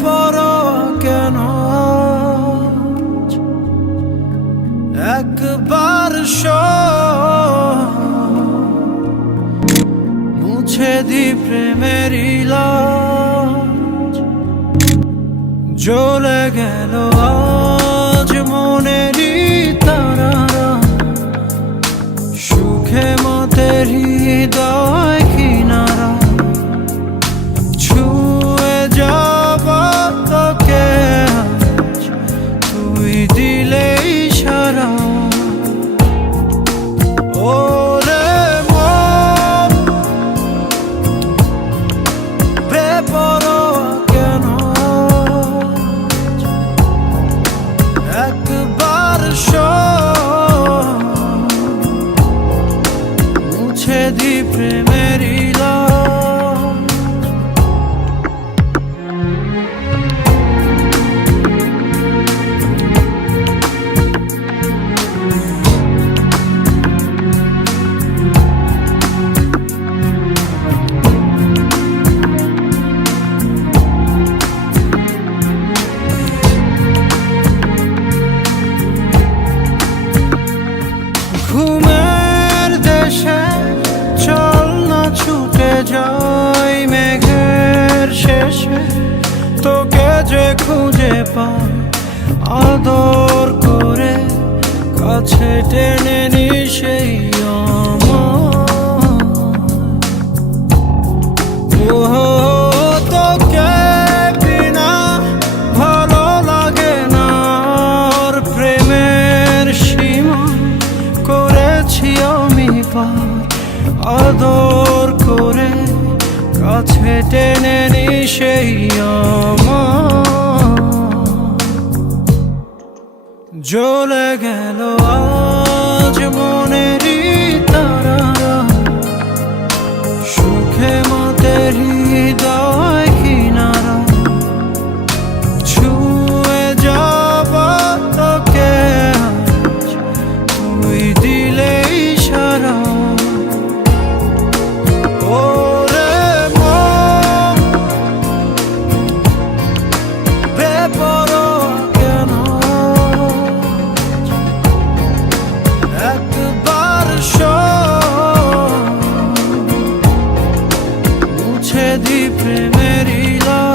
পরোয়া কেন একবার মুছে দি প্রেমের জ্বলে গেল আজ মনেরই তারা সুখে মতের হৃদয় মুছে দি তোকে যে খুঁজে পাই, আদর করে কাছে টেনে নি সেই আদর করে কাছে টেনে নি সেই জ্বলে গেল আজ মনেরই তারা। সুখে মতের হৃদয় মুছে দি প্রেমের ইলাজ